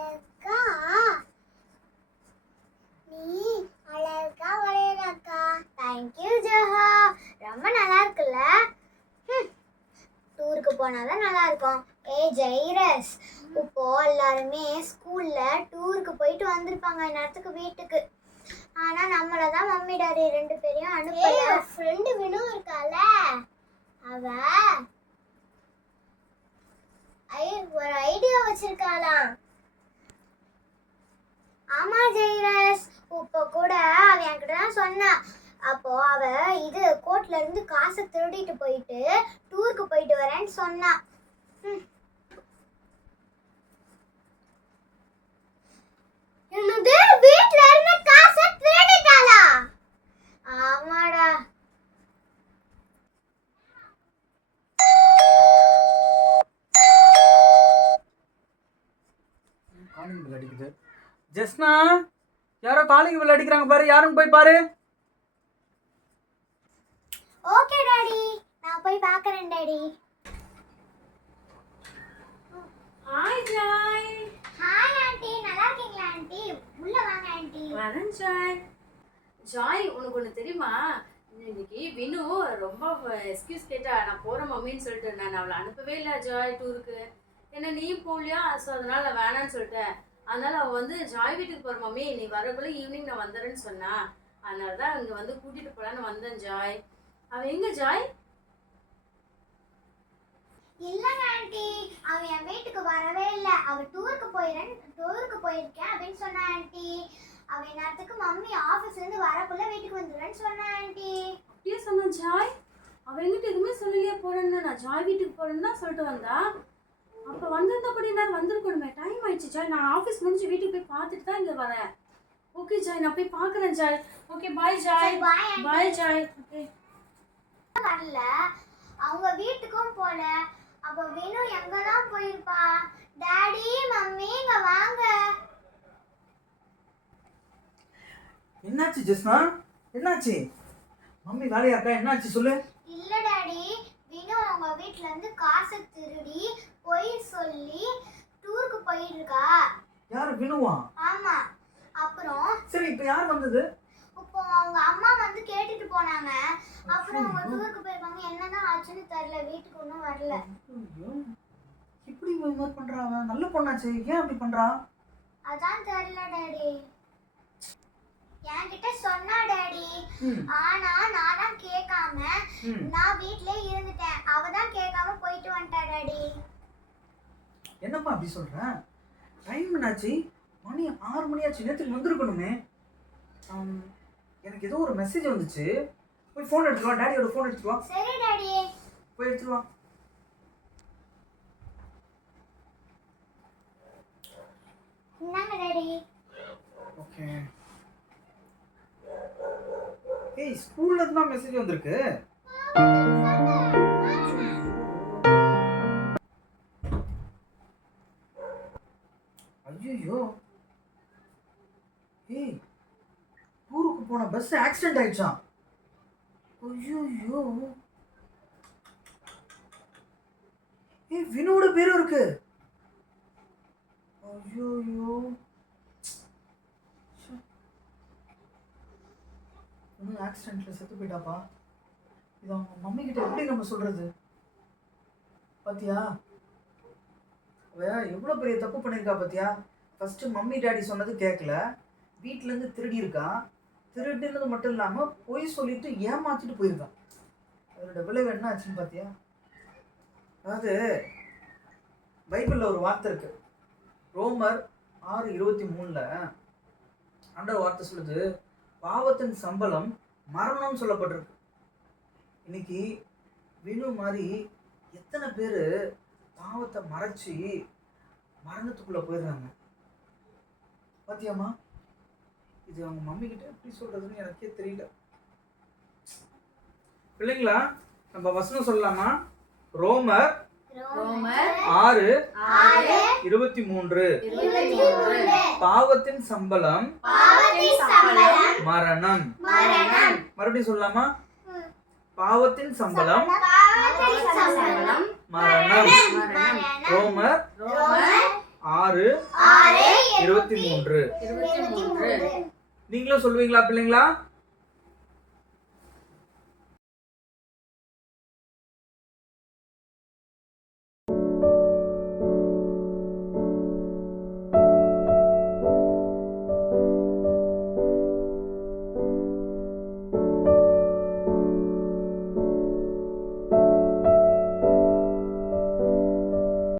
அழகா நீ அழகா வரையறக்கா. தேங்க்யூ ஜோஹா. ரொம்ப நல்லா இருக்குல்ல. டூருக்கு போனாதான் நல்லா இருக்கும். ஜெய்ரஸ், இப்போ எல்லாருமே ஸ்கூல்ல டூருக்கு போயிட்டு வந்திருப்பாங்க இந்நேரத்துக்கு வீட்டுக்கு. ஆனா நம்மளதான் மம்மி டாடி 2 பேரையும் அனுப்பல. ஃப்ரெண்டு வினு இருக்கால, அவ ஒரு ஐடியா வச்சிருக்காளாம். ஆமா ஜெய்ரஸ், இப்போ கூட அவ என்கிட்ட தான் சொன்னா. அப்போ அவ இது கோட்ல இருந்து காசை திருடிட்டு போயிட்டு டூருக்கு போயிட்டு வரேன்னு சொன்னா. என்னது, வீட்ல இருந்து காசை திருடிட்டாளா? ஆமாடா. காலிங் பெல் அடிக்குது. ஜெஸ்னா, யாரோ காலிங் பெல் அடிக்கிறாங்க பாரு, யாரும் போய் பாரு. ஓகே டாடி, நான் போய் பார்க்கறேன் daddy. Hi Joy. Hi aunty, நல்லா இருக்கீங்களா ஆண்டி? உள்ள வாங்க ஆண்டி. வரேன் ஜாய். ஜாய், உனக்கு ஒன்று தெரியுமா? இன்னைக்கு வினு ரொம்ப எக்ஸ்கியூஸ் கேட்டா. நான் போகிறேன் மம்மின்னு சொல்லிட்டு நான் அவளை அனுப்பவே இல்லை ஜாய் டூருக்கு. ஏன்னா நீ போகலையா, ஸோ அதனால் நான் வேணான்னு சொல்லிட்டேன். அதனால் அவள் வந்து ஜாய் வீட்டுக்கு போகிற மம்மி, நீ வரக்குள்ளே ஈவினிங் நான் வந்துடுறேன்னு சொன்னா. அதனால தான் இங்கே வந்து கூட்டிகிட்டு போகலான்னு வந்தேன் ஜாய். அவள் எங்கே ஜாய்? இல்லங்க ஆண்டி, அவ என் வீட்டுக்கு வரவே இல்லை. அவ டூருக்கு போயிருக்கேன் அப்படின்னு சொன்னா ஆண்டி. அவ நேரத்துக்கு மம்மி ஆஃபீஸ்ல இருந்து வரக்குள்ள வீட்டுக்கு வந்துடுறேன்னு சொன்னா ஆண்டி. அப்படியே சொன்னா ஜாய்? அவள் எங்கிட்ட எதுவுமே சொல்லலையே போறேன்னு. நான் ஜாய் வீட்டுக்கு போறேன்னு தான் சொல்லிட்டு வந்தா. அப்போ வந்திருந்தா கூட நேரம் வந்திருக்கணுமே. டைம் ஆயிடுச்சு ஜாய். நான் ஆஃபீஸ் முடிஞ்சு வீட்டுக்கு போய் பார்த்துட்டு தான் இங்கே வரேன். ஓகே ஜாய், நான் போய் பார்க்குறேன் Joy. Okay bye Joy. Bye Joy. Okay வரல, அவங்க வீட்டுக்கும் போல. அப்ப வினு எங்க தான் போயிருப்பா? டாடி மம்மி இங்க வாங்க. என்னாச்சு ஜெஸ்னா? என்னாச்சு? மம்மி வேலையா இருக்கா? என்னாச்சு சொல்லு. இல்ல டாடி, வினு அவங்க வீட்ல இருந்து காசை திருடி போய் சொல்லி டூருக்கு போயிருக்கா. யாரு, வினுவா? ஆமா. அப்புறம் சரி, இப்போ யார் வந்தது? இப்போ அவங்க அம்மா வந்து கேட்டுட்டு போனாங்க. அப்புறம் அவங்க டூருக்கு போயிருக்காங்க. என்னதான் ஆச்சுன்னு தெரியல, வீட்டுக்கு ஒன்றும் வரல. இப்படி பண்றா? நல்ல பொண்ணாச்சு, ஏன் அப்படி பண்றா? அதான் தெரியல டாடி. என்கிட்ட சொன்னா டாடி. ஆனா நான் தான் கேட்காம நான் வீட்லயே இருந்துட்டேன். அவ தான் கேட்காம போயிட்டு வந்துட்டா டாடி. என்னப்பா அப்படி சொல்ற? டைம் என்னாச்சு? மணி 6 மணி ஆச்சு. நேற்றுக்கு வந்திருக்கணுமே. எனக்கு ஏதோ ஒரு மெசேஜ் வந்துச்சு. போய் ஃபோன் எடுத்துட்டு வா. டாடியோட ஃபோன் எடுத்துட்டு வா. சரி டாடி. போய் எடுத்துட்டு வா. இந்தாங்க டாடி. ஓகே. ஏய், ஸ்கூல்ல இருந்து தான் மெசேஜ் வந்திருக்கு. ஐயோ, ஏய், ஊருக்கு போன பஸ் ஆக்சிடென்ட் ஆயிடுச்சாம். ஐயோ, ஏய், வினோட பேரும் இருக்கு. ஐயோ, இன்னும் ஆக்சிடென்ட்ல செத்து போயிட்டாப்பா. இது அவங்க மம்மி கிட்ட எப்படி நம்ம சொல்றது? பாத்தியா, அவ எவ்வளோ பெரிய தப்பு பண்ணியிருக்கா பாத்தியா? ஃபர்ஸ்ட் மம்மி டாடி சொன்னது கேட்கல, வீட்டுல இருந்து திருடி இருக்கா. திருடினது மட்டும் இல்லாம பொய் சொல்லிட்டு ஏமாத்திட்டு போயிருக்கான். அதோட விளைவு என்ன ஆச்சுன்னு பாத்தியா? அதாவது பைபிள்ல ஒரு வார்த்தை இருக்கு, ரோமர் 6:23 ஆண்டவர் வார்த்தை சொல்லுது, பாவத்தின் சம்பளம் மரணம் சொல்லப்பட்டிருக்கு. இன்னைக்கு வினு மாதிரி எத்தனை பேர் பாவத்தை மறைச்சி மரணத்துக்குள்ள போயிடுறாங்க பாத்தியாமா? இது அவங்க மம்மி கிட்ட எப்படி சொல்றதுன்னு எனக்கே தெரியல. பிள்ளைங்களா, நம்ம வசனம் சொல்லலாமா? ரோமர் 6:23 பாவத்தின் சம்பளம் மரணம். மறுபடியும் சொல்லலாமா? பாவத்தின் சம்பளம் மரணம். ரோமர் 6:23 23. 23. நீங்களும் சொல்லுவீங்களா பிள்ளைங்களா?